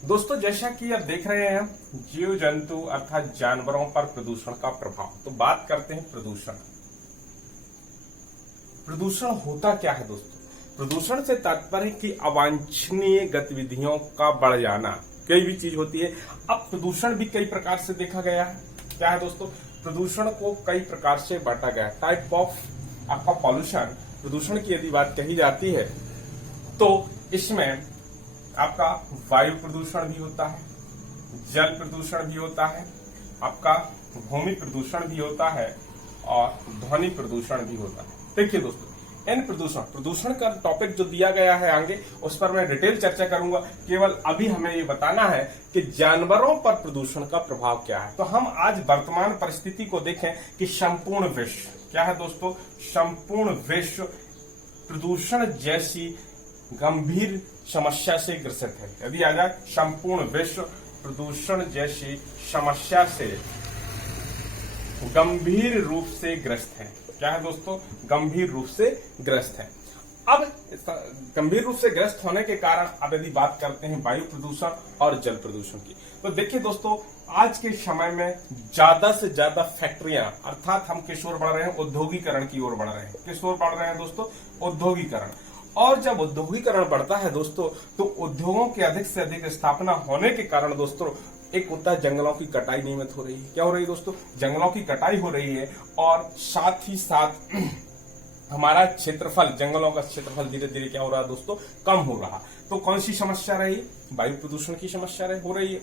दोस्तों जैसा कि आप देख रहे हैं जीव जंतु अर्थात जानवरों पर प्रदूषण का प्रभाव, तो बात करते हैं प्रदूषण। प्रदूषण होता क्या है दोस्तों? प्रदूषण से तात्पर्य है कि अवांछनीय गतिविधियों का बढ़ जाना, कोई भी चीज होती है। अब प्रदूषण भी कई प्रकार से देखा गया है। क्या है दोस्तों, प्रदूषण को कई प्रकार से बांटा गया है। टाइप ऑफ आपका पॉल्यूशन, प्रदूषण की यदि बात कही जाती है तो इसमें आपका वायु प्रदूषण भी होता है, जल प्रदूषण भी होता है, आपका भूमि प्रदूषण भी होता है और ध्वनि प्रदूषण भी होता है। देखिए दोस्तों, इन प्रदूषण का टॉपिक जो दिया गया है आगे, उस पर मैं डिटेल चर्चा करूंगा। केवल अभी हमें ये बताना है कि जानवरों पर प्रदूषण का प्रभाव क्या है। तो हम आज वर्तमान परिस्थिति को देखें कि संपूर्ण विश्व, क्या है दोस्तों, संपूर्ण विश्व प्रदूषण जैसी गंभीर समस्या से ग्रसित है। यदि आ जाए, संपूर्ण विश्व प्रदूषण जैसी समस्या से गंभीर रूप से ग्रस्त है। क्या है दोस्तों, गंभीर रूप से ग्रस्त है। अब गंभीर रूप से ग्रस्त होने के कारण अब यदि बात करते हैं वायु प्रदूषण और जल प्रदूषण की, तो देखिए दोस्तों, आज के समय में ज्यादा से ज्यादा फैक्ट्रियां, अर्थात हम किस ओर बढ़ रहे हैं, औद्योगिकरण की ओर बढ़ रहे हैं। किस ओर बढ़ रहे हैं दोस्तों, औद्योगिकरण। और जब औद्योगिकरण बढ़ता है दोस्तों, तो उद्योगों की अधिक से अधिक स्थापना होने के कारण दोस्तों, एक होता है जंगलों की कटाई नियमित हो रही है। क्या हो रही है दोस्तों, जंगलों की कटाई हो रही है और साथ ही साथ हमारा क्षेत्रफल, जंगलों का क्षेत्रफल धीरे धीरे क्या हो रहा है दोस्तों, कम हो रहा। तो कौन सी समस्या रही, वायु प्रदूषण की समस्या हो रही है,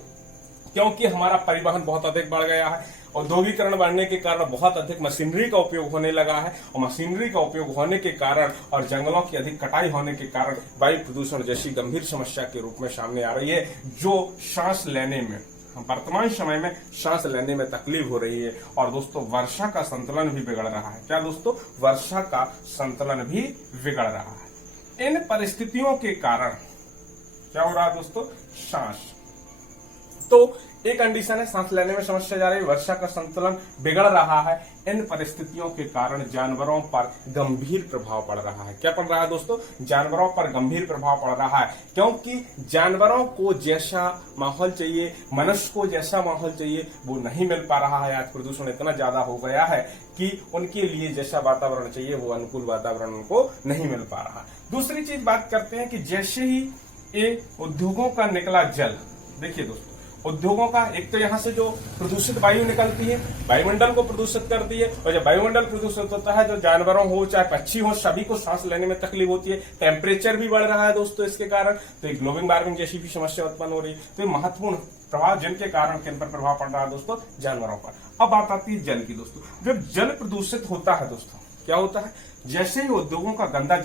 क्योंकि हमारा परिवहन बहुत अधिक बढ़ गया है। औद्योगिकरण बढ़ने के कारण बहुत अधिक मशीनरी का उपयोग होने लगा है और मशीनरी का उपयोग होने के कारण और जंगलों की अधिक कटाई होने के कारण वायु प्रदूषण जैसी गंभीर समस्या के रूप में सामने आ रही है, जो सांस लेने में, वर्तमान समय में सांस लेने में तकलीफ हो रही है। और दोस्तों, वर्षा का संतुलन भी बिगड़ रहा है। क्या दोस्तों, वर्षा का संतुलन भी बिगड़ रहा है। इन परिस्थितियों के कारण क्या हो रहा है दोस्तों, सांस, तो एक कंडीशन है, सांस लेने में समस्या जा रही है, वर्षा का संतुलन बिगड़ रहा है। इन परिस्थितियों के कारण जानवरों पर गंभीर प्रभाव पड़ रहा है। क्या पड़ रहा है दोस्तों, जानवरों पर गंभीर प्रभाव पड़ रहा है, क्योंकि जानवरों को जैसा माहौल चाहिए, मनुष्य को जैसा माहौल चाहिए, वो नहीं मिल पा रहा है। आज प्रदूषण इतना ज्यादा हो गया है कि उनके लिए जैसा वातावरण चाहिए, वो अनुकूल वातावरण उनको नहीं मिल पा रहा। दूसरी चीज बात करते हैं कि जैसे ही ये उद्योगों का निकला जल, देखिए दोस्तों, उद्योगों का एक तो यहाँ से जो प्रदूषित वायु निकलती है, वायुमंडल को प्रदूषित करती है, और जब वायुमंडल प्रदूषित होता है, जो जानवरों हो चाहे पक्षी हो, सभी को सांस लेने में तकलीफ होती है। टेम्परेचर भी बढ़ रहा है दोस्तों इसके कारण, तो एक ग्लोबल वार्मिंग जैसी भी समस्या उत्पन्न हो रही है। तो ये महत्वपूर्ण प्रभाव जिनके कारण किन पर प्रभाव पड़ रहा है दोस्तों, जानवरों पर। अब बात आती है जल की दोस्तों। जब जल प्रदूषित होता है दोस्तों, क्या होता है, जैसे ही उद्योगों का गंदा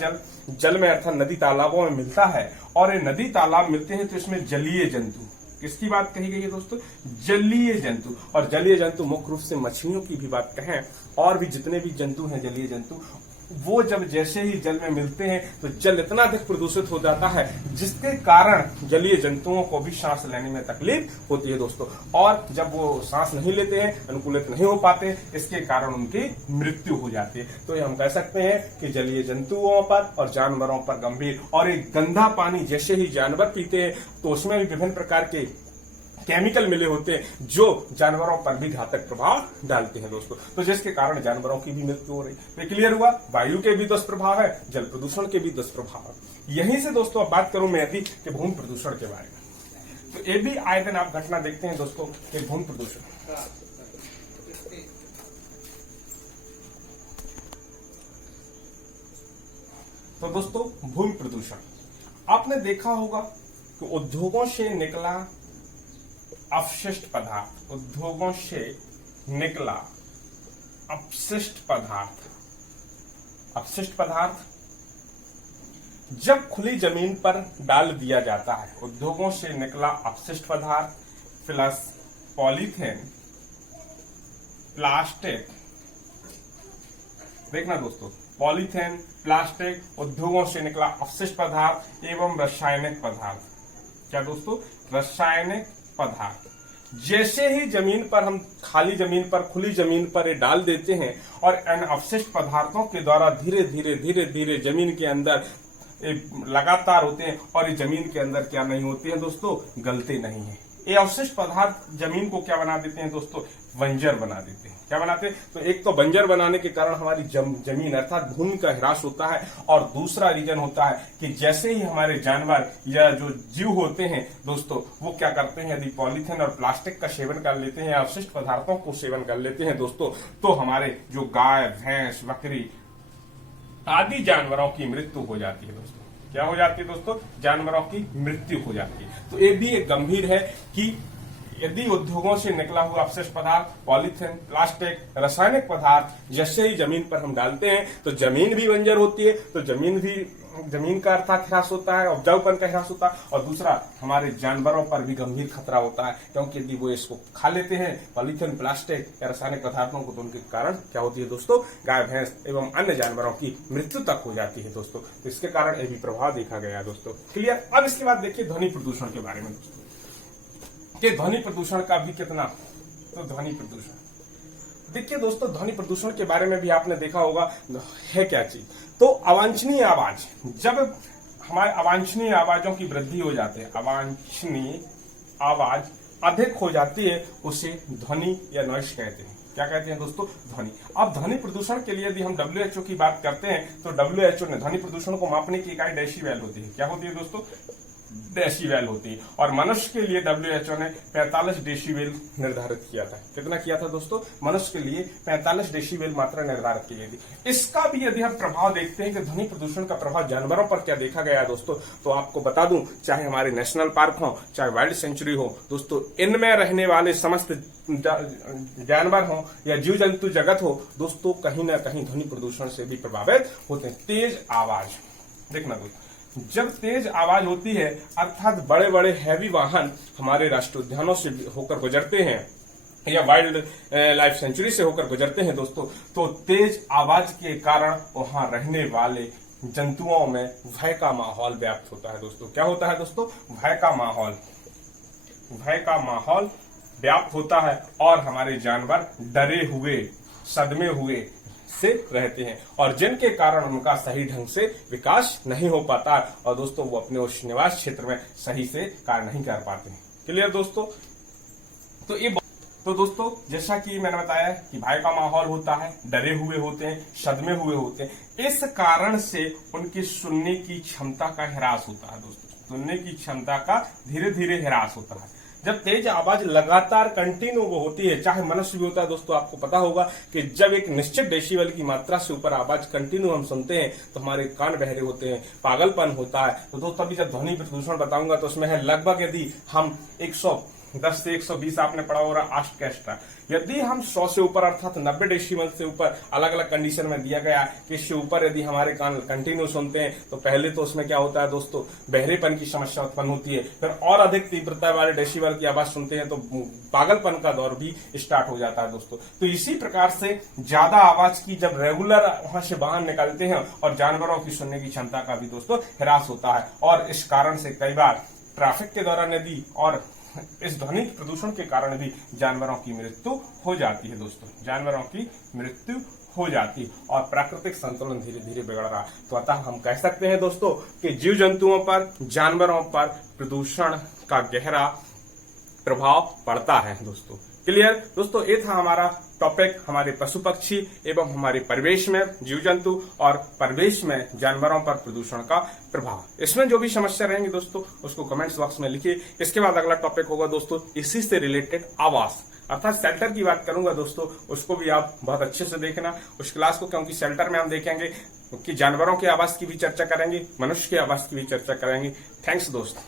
जल में अर्थात नदी तालाबों में मिलता है, और ये नदी तालाब मिलते हैं तो इसमें जलीय जंतु, किसकी बात कही गई है दोस्तों, जलीय जंतु। और जलीय जंतु मुख्य रूप से मछलियों की भी बात कहें, और भी जितने भी जंतु हैं जलीय जंतु, वो जब जैसे ही जल में मिलते हैं तो जल इतना अधिक प्रदूषित हो जाता है, जिसके कारण जलीय जंतुओं को भी सांस लेने में तकलीफ होती है दोस्तों। और जब वो सांस नहीं लेते हैं, अनुकूलित नहीं हो पाते, इसके कारण उनकी मृत्यु हो जाती है। तो ये हम कह सकते हैं कि जलीय जंतुओं पर और जानवरों पर गंभीर। और एक गंदा पानी जैसे ही जानवर पीते हैं तो उसमें भी विभिन्न प्रकार के केमिकल मिले होते हैं, जो जानवरों पर भी घातक प्रभाव डालते हैं दोस्तों। तो जिसके कारण जानवरों की भी मृत्यु हो रही है। क्लियर हुआ, वायु के भी दुष्प्रभाव है, जल प्रदूषण के भी दुष्प्रभाव है। यहीं से दोस्तों अब बात करूं मैं यदि कि भूमि प्रदूषण के बारे में, तो ये भी आए दिन आप घटना देखते हैं दोस्तों कि भूमि प्रदूषण, तो दोस्तों भूमि प्रदूषण आपने देखा होगा कि उद्योगों से निकला अपशिष्ट पदार्थ, उद्योगों से निकला अपशिष्ट पदार्थ, अपशिष्ट पदार्थ जब खुली जमीन पर डाल दिया जाता है, उद्योगों से निकला अपशिष्ट पदार्थ प्लस पॉलीथीन, प्लास्टिक, देखना दोस्तों, पॉलीथीन, प्लास्टिक, उद्योगों से निकला अपशिष्ट पदार्थ एवं रासायनिक पदार्थ। क्या दोस्तों, रासायनिक पदार्थ जैसे ही जमीन पर हम खाली जमीन पर, खुली जमीन पर ये डाल देते हैं और इन अपशिष्ट पदार्थों के द्वारा धीरे धीरे धीरे धीरे जमीन के अंदर लगातार होते हैं, और ये जमीन के अंदर क्या नहीं होते हैं दोस्तों, गलते नहीं है। ये अवशिष्ट पदार्थ जमीन को क्या बना देते हैं दोस्तों, बंजर बना देते हैं। क्या बनाते हैं, तो एक तो बंजर बनाने के कारण हमारी जमीन अर्थात भूमि का ह्रास होता है, और दूसरा रीजन होता है कि जैसे ही हमारे जानवर या जो जीव होते हैं दोस्तों वो क्या करते हैं, यदि पॉलीथीन और प्लास्टिक का सेवन कर लेते हैं या अवशिष्ट पदार्थों को सेवन कर लेते हैं दोस्तों, तो हमारे जो गाय, भैंस, बकरी आदि जानवरों की मृत्यु हो जाती है दोस्तों। क्या हो जाती है दोस्तों, जानवरों की मृत्यु हो जाती है। तो ये भी एक गंभीर है कि यदि उद्योगों से निकला हुआ अवशिष्ट पदार्थ, पॉलीथीन, प्लास्टिक, रासायनिक पदार्थ जैसे ही जमीन पर हम डालते हैं तो जमीन भी बंजर होती है, तो जमीन का अर्थात ह्रास होता है, उपजाऊपन का ह्रास होता है, और दूसरा हमारे जानवरों पर भी गंभीर खतरा होता है, क्योंकि यदि वो इसको खा लेते हैं पॉलीथीन, प्लास्टिक या रासायनिक पदार्थों को, तो उनके कारण क्या होती है दोस्तों, गाय, भैंस एवं अन्य जानवरों की मृत्यु तक हो जाती है दोस्तों। तो इसके कारण ये भी प्रभाव देखा गया है दोस्तों। क्लियर। अब इसके बाद देखिए ध्वनि प्रदूषण के बारे में दोस्तों, कि ध्वनि प्रदूषण का भी कितना, तो ध्वनि प्रदूषण देखिए दोस्तों, ध्वनि प्रदूषण के बारे में भी आपने देखा होगा है क्या चीज, तो अवांछनीय आवाज, जब हमारे अवांछनीय आवाजों की वृद्धि हो जाती है, अवांछनीय आवाज अधिक हो जाती है, उसे ध्वनि या नॉइस कहते हैं। क्या कहते हैं दोस्तों, ध्वनि। अब ध्वनि प्रदूषण के लिए यदि हम WHO की बात करते हैं तो WHO ने ध्वनि प्रदूषण को मापने की इकाई डेसीबेल होती है। क्या होती है दोस्तों, डेसीबेल होती है। और मनुष्य के लिए WHO ने 45 डेसीबेल निर्धारित किया था। कितना किया था दोस्तों, मनुष्य के लिए 45 डेसीबेल मात्रा निर्धारित की गई थी। इसका भी यदि हम प्रभाव देखते हैं कि ध्वनि प्रदूषण का प्रभाव जानवरों पर क्या देखा गया है दोस्तों, तो आपको बता दूं, चाहे हमारे नेशनल पार्क हो, चाहे वाइल्ड सेंचुरी हो दोस्तों, इनमें रहने वाले समस्त जानवर हो या जीव जंतु जगत हो दोस्तों, कहीं ना कहीं ध्वनि प्रदूषण से भी प्रभावित होते हैं। तेज आवाज, देखना दोस्तों, जब तेज आवाज होती है अर्थात बड़े बड़े हैवी वाहन हमारे राष्ट्रीय उद्यानों से होकर गुजरते हैं या वाइल्ड लाइफ सेंचुरी से होकर गुजरते हैं दोस्तों, तो तेज आवाज के कारण वहां रहने वाले जंतुओं में भय का माहौल व्याप्त होता है दोस्तों। क्या होता है दोस्तों, भय का माहौल व्याप्त होता है, और हमारे जानवर डरे हुए, सदमे हुए से रहते हैं, और जिनके कारण उनका सही ढंग से विकास नहीं हो पाता, और दोस्तों वो अपने उस निवास क्षेत्र में सही से कार्य नहीं कर पाते हैं। क्लियर दोस्तों। तो दोस्तों जैसा कि मैंने बताया कि भय का माहौल होता है, डरे हुए होते हैं, सदमे हुए होते हैं, इस कारण से उनकी सुनने की क्षमता का ह्रास होता है दोस्तों। सुनने की क्षमता का धीरे धीरे ह्रास होता है। जब तेज आवाज लगातार कंटिन्यू वो होती है, चाहे मनुष्य भी होता है दोस्तों, आपको पता होगा कि जब एक निश्चित डेसिबल की मात्रा से ऊपर आवाज कंटिन्यू हम सुनते हैं तो हमारे कान बहरे होते हैं, पागलपन होता है। तो दोस्तों अभी जब ध्वनि प्रदूषण बताऊंगा तो उसमें है लगभग, यदि हम 110 से 120 आपने पढ़ा हो रहा आस्टकेस्ट्रा, यदि हम 100 से ऊपर अर्थात 90 डेसिबल से ऊपर, अलग अलग कंडीशन में दिया गया कि इससे ऊपर यदि हमारे कान कंटिन्यू सुनते हैं तो पहले तो उसमें क्या होता है दोस्तों, बहरेपन की समस्या उत्पन्न होती है। फिर और अधिक तीव्रता वाले डेसिबल की आवाज सुनते हैं तो पागलपन का दौर भी स्टार्ट हो जाता है दोस्तों। तो इसी प्रकार से ज्यादा आवाज की जब रेगुलर वहां से बाहर निकलते हैं और जानवरों की सुनने की क्षमता का भी दोस्तों ह्रास होता है, और इस कारण से कई बार ट्रैफिक के दौरान यदि और इस ध्वनि प्रदूषण के कारण भी जानवरों की मृत्यु हो जाती है दोस्तों, जानवरों की मृत्यु हो जाती और प्राकृतिक संतुलन धीरे धीरे बिगड़ रहा। तो अतः हम कह सकते हैं दोस्तों कि जीव जंतुओं पर, जानवरों पर प्रदूषण का गहरा प्रभाव पड़ता है दोस्तों। क्लियर दोस्तों, ये था हमारा टॉपिक, हमारे पशु पक्षी एवं हमारे परिवेश में जीव जंतु और परिवेश में जानवरों पर प्रदूषण का प्रभाव। इसमें जो भी समस्या रहेंगी दोस्तों उसको कमेंट्स बॉक्स में लिखिए। इसके बाद अगला टॉपिक होगा दोस्तों इसी से रिलेटेड आवास, अर्थात शेल्टर की बात करूंगा दोस्तों, उसको भी आप बहुत अच्छे से देखना उस क्लास को, क्योंकि शेल्टर में हम देखेंगे कि जानवरों के आवास की भी चर्चा करेंगे, मनुष्य के आवास की भी चर्चा करेंगे। थैंक्स दोस्त।